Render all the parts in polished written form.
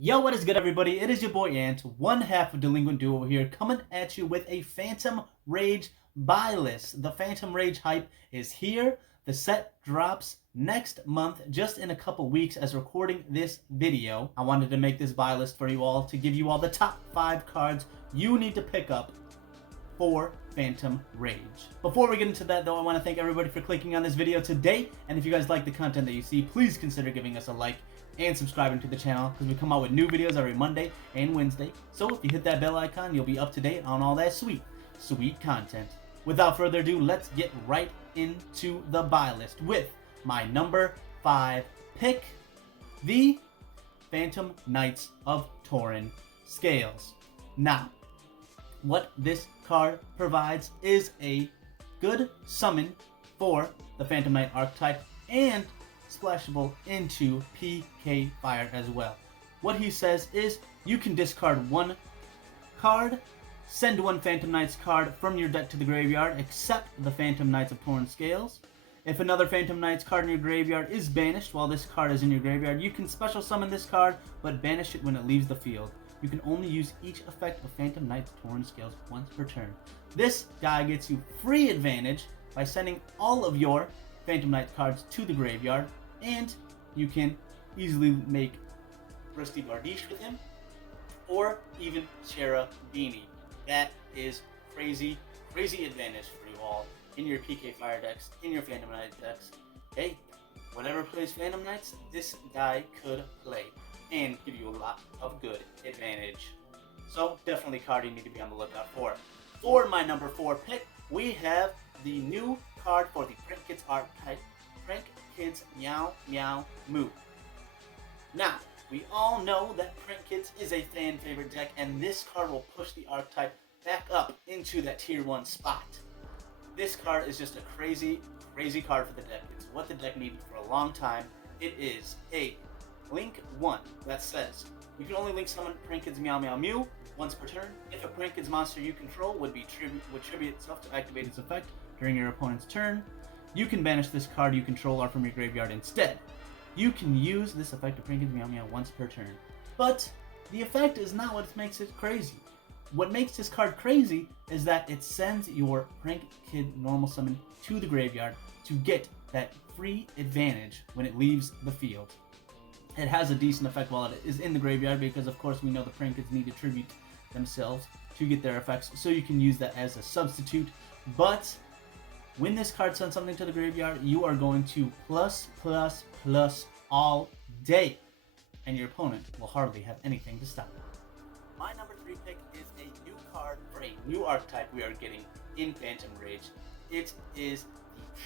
Yo, what is good, everybody? It is your boy Ant, one half of Delinquent Duo here, coming at you with a Phantom Rage buy list. The Phantom Rage hype is here. The set drops next month, just in a couple weeks as recording this video. I wanted to make this buy list for you all to give you all the top 5 cards you need to pick up for Phantom Rage. Before we get into that though, I want to thank everybody for clicking on this video today, and if you guys like the content that you see, please consider giving us a like and subscribing to the channel, because we come out with new videos every Monday and Wednesday. So if you hit that bell icon, you'll be up to date on all that sweet content. Without further ado, let's get right into the buy list with my number 5 pick, the Phantom Knights of Tauren Scales. Now, what this card provides is a good summon for the Phantom Knight archetype and splashable into PK Fire as well. What he says is you can discard one card, send one Phantom Knights card from your deck to the graveyard except the Phantom Knights of Tauren Scales. If another Phantom Knights card in your graveyard is banished while this card is in your graveyard, you can special summon this card but banish it when it leaves the field. You can only use each effect of Phantom Knights of Tauren Scales once per turn. This guy gets you free advantage by sending all of your Phantom Knight cards to the graveyard, and you can easily make Rusty Bardiche with him, or even Shara Beanie. That is crazy advantage for you all in your PK Fire decks, in your Phantom Knight decks. Hey, whatever plays Phantom Knights, this guy could play and give you a lot of good advantage. So definitely a card you need to be on the lookout for. For my number 4 pick, we have the new card for the Prank Kids archetype, Prank Kids Meow Meow Moo. Now, we all know that Prank Kids is a fan favorite deck, and this card will push the archetype back up into that tier 1 spot. This card is just a crazy card for the deck. It's what the deck needed for a long time. It is a Link 1 that says you can only link summon Prank Kids Meow Meow Mew once per turn. If a Prank Kids monster you control would tribute itself to activate its effect during your opponent's turn, you can banish this card you control or from your graveyard instead. You can use this effect of Prank Kids Meow Meow once per turn. But the effect is not what makes it crazy. What makes this card crazy is that it sends your Prank Kid normal summon to the graveyard to get that free advantage when it leaves the field. It has a decent effect while it is in the graveyard because, of course, we know the Prank Kids need to tribute themselves to get their effects, so you can use that as a substitute. But when this card sends something to the graveyard, you are going to plus all day, and your opponent will hardly have anything to stop it. My number 3 pick is a new card for a new archetype we are getting in Phantom Rage. It is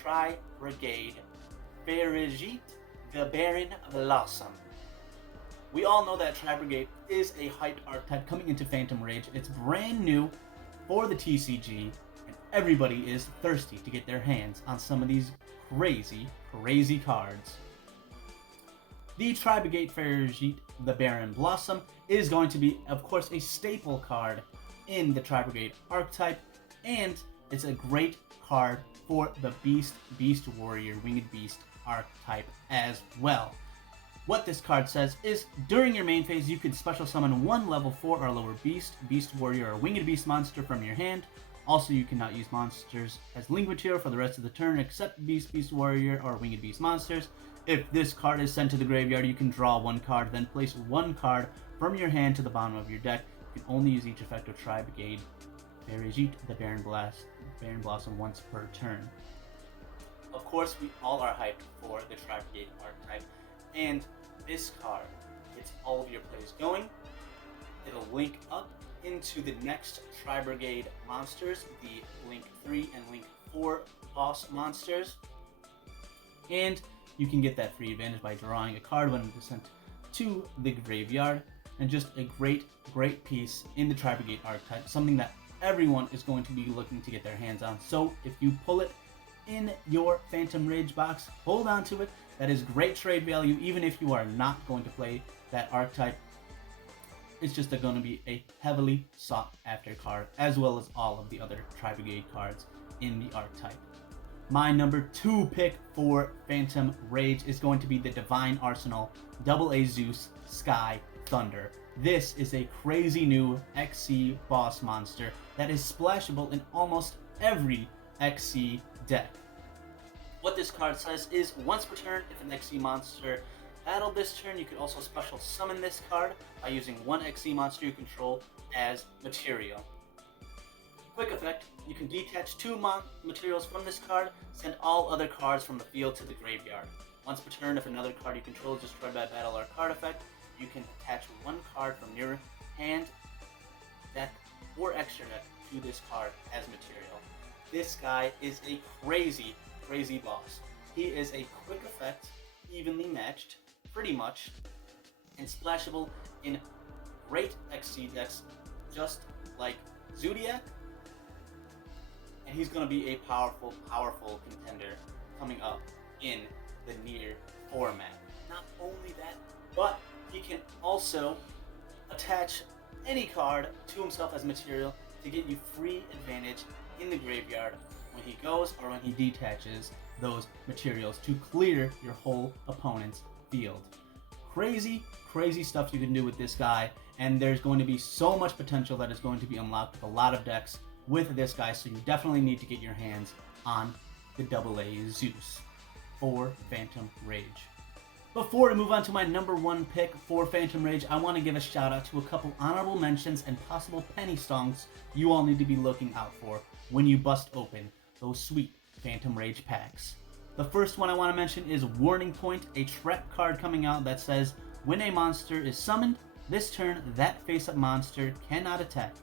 the Brigade Feregi, the Baron Blossom. We all know that Brigade is a hyped archetype coming into Phantom Rage. It's brand new for the TCG, and everybody is thirsty to get their hands on some of these crazy cards. The Brigade Feregi, the Baron Blossom, is going to be, of course, a staple card in the Brigade archetype, and it's a great card for the Beast Warrior, Winged Beast archetype as well. What this card says is, during your main phase, you can special summon one level 4 or lower Beast Warrior, or Winged Beast monster from your hand. Also, you cannot use monsters as link material for the rest of the turn except Beast Warrior, or Winged Beast monsters. If this card is sent to the graveyard, you can draw one card, then place one card from your hand to the bottom of your deck. You can only use each effect of Brigade Feregi, the Baron Blossom, once per turn. Of course, we all are hyped for the Brigade archetype, and this card gets all of your plays going. It'll link up into the next Brigade monsters, the Link 3 and Link 4 boss monsters, and you can get that free advantage by drawing a card when it is sent to the graveyard, and just a great piece in the Brigade archetype, something that everyone is going to be looking to get their hands on. So if you pull it in your Phantom Rage box, hold on to it. That is great trade value, even if you are not going to play that archetype. It's just going to be a heavily sought after card, as well as all of the other Brigade cards in the archetype. My number 2 pick for Phantom Rage is going to be the Divine Arsenal AA Zeus Sky Thunder. This is a crazy new XC boss monster that is splashable in almost every XC deck. What this card says is, once per turn, if an XC monster battled this turn, you could also special summon this card by using one XC monster you control as material. Quick effect, you can detach two materials from this card, send all other cards from the field to the graveyard. Once per turn, if another card you control is destroyed by battle or card effect, you can attach one card from your hand, deck, or extra deck to this card as material. This guy is a crazy, crazy boss. He is a quick effect, evenly matched, pretty much, and splashable in great XC decks, just like Zodiac. And he's going to be a powerful, powerful contender coming up in the near format. Not only that, but he can also attach any card to himself as material to get you free advantage in the graveyard when he goes or when he detaches those materials to clear your whole opponent's field. Crazy, crazy stuff you can do with this guy, and there's going to be so much potential that is going to be unlocked with a lot of decks with this guy, so you definitely need to get your hands on the AA Zeus for Phantom Rage. Before we move on to my number one pick for Phantom Rage, I want to give a shout out to a couple honorable mentions and possible penny songs you all need to be looking out for when you bust open those sweet Phantom Rage packs. The first one I want to mention is Warning Point, a trap card coming out that says, when a monster is summoned, this turn that face-up monster cannot attack.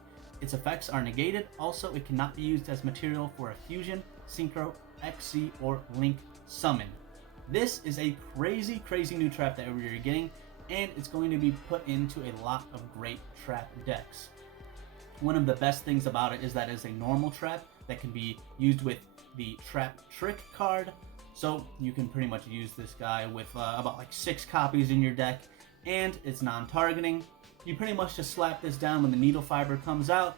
Its effects are negated. Also, it cannot be used as material for a fusion, synchro, XC, or link summon. This is a crazy, crazy new trap that we're getting, and it's going to be put into a lot of great trap decks. One of the best things about it is that it's a normal trap that can be used with the Trap Trick card, so you can pretty much use this guy with about like 6 copies in your deck, and it's non-targeting. You pretty much just slap this down when the needle fiber comes out.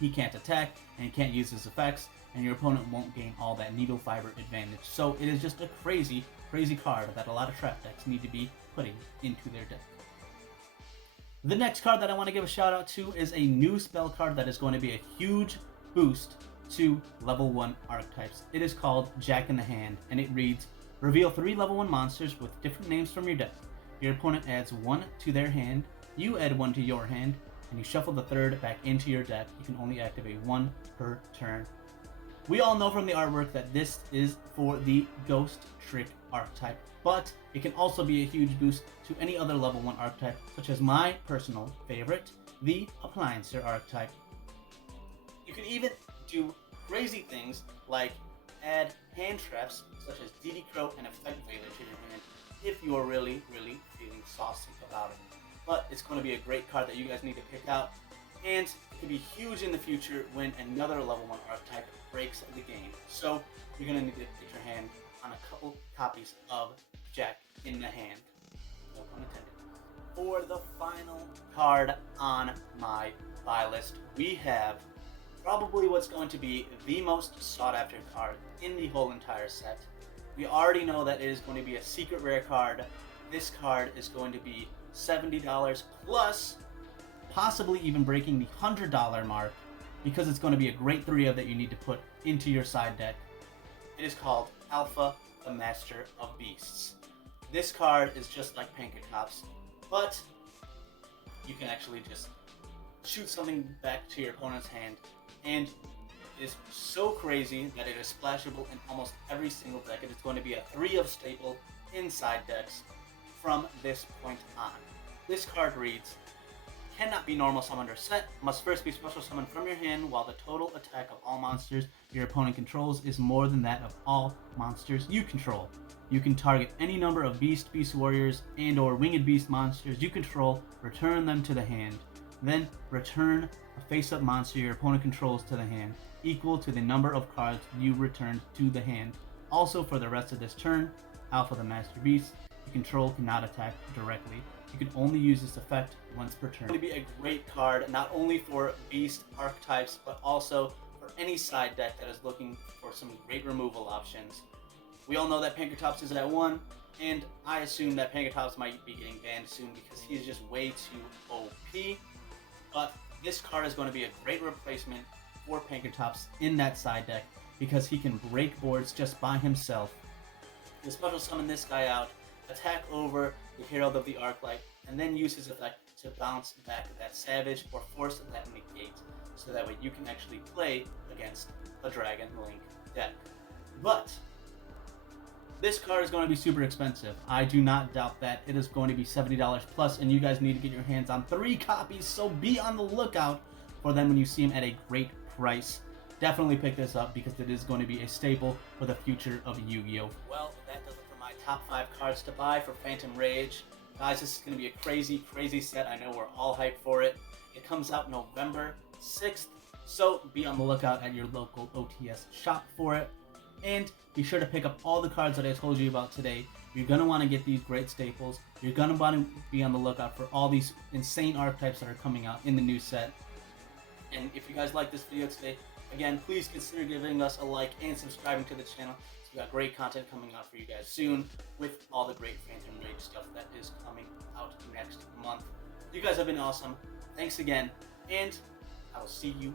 He can't attack, and he can't use his effects, and your opponent won't gain all that needle fiber advantage. So it is just a crazy, crazy card that a lot of trap decks need to be putting into their deck. The next card that I want to give a shout out to is a new spell card that is going to be a huge boost to level 1 archetypes. It is called Jack in the Hand, and it reads, reveal 3 level 1 monsters with different names from your deck. Your opponent adds 1 to their hand, you add 1 to your hand, and you shuffle the third back into your deck. You can only activate 1 per turn. We all know from the artwork that this is for the Ghost Trick archetype, but it can also be a huge boost to any other level 1 archetype, such as my personal favorite, the Appliancer archetype. You can even do crazy things like add hand traps, such as DD Crow and Effect Veiler to your hand, if you are really, really feeling saucy about it. But it's going to be a great card that you guys need to pick out, and it could be huge in the future when another level 1 archetype breaks the game. So you're going to need to get your hand on a couple copies of Jack in the Hand. No pun intended. For the final card on my buy list, we have probably what's going to be the most sought after card in the whole entire set. We already know that it is going to be a secret rare card. This card is going to be $70 plus, possibly even breaking the $100 mark, because it's going to be a great 3-of that you need to put into your side deck. It is called Alpha, the Master of Beasts. This card is just like Pancake Hops, but you can actually just shoot something back to your opponent's hand, and it is so crazy that it is splashable in almost every single deck. It is going to be a 3-of staple inside decks from this point on. This card reads, cannot be normal summoned or set, must first be special summoned from your hand while the total attack of all monsters your opponent controls is more than that of all monsters you control. You can target any number of beast warriors, and or winged beast monsters you control, return them to the hand. Then return a face-up monster your opponent controls to the hand, equal to the number of cards you returned to the hand. Also, for the rest of this turn, Alpha the Master Beast you control cannot attack directly. You can only use this effect once per turn. It's going to be a great card, not only for beast archetypes, but also for any side deck that is looking for some great removal options. We all know that Pankratops is at 1, and I assume that Pankratops might be getting banned soon because he's just way too OP. But this card is going to be a great replacement for Pankratops in that side deck because he can break boards just by himself. You special summon this guy out, attack over the Herald of the Arclight, and then use his effect to bounce back that Savage or force that negate, so that way you can actually play against a Dragon Link deck. But this card is going to be super expensive. I do not doubt that. It is going to be $70 plus, and you guys need to get your hands on 3 copies, so be on the lookout for them when you see them at a great price. Definitely pick this up because it is going to be a staple for the future of Yu-Gi-Oh! Well, that does it for my top 5 cards to buy for Phantom Rage. Guys, this is going to be a crazy, crazy set. I know we're all hyped for it. It comes out November 6th, so be on the lookout at your local OTS shop for it. And be sure to pick up all the cards that I told you about today. You're going to want to get these great staples. You're going to want to be on the lookout for all these insane archetypes that are coming out in the new set. And if you guys like this video today, again, please consider giving us a like and subscribing to the channel. We got great content coming out for you guys soon with all the great Phantom Rage stuff that is coming out next month. You guys have been awesome. Thanks again, and I will see you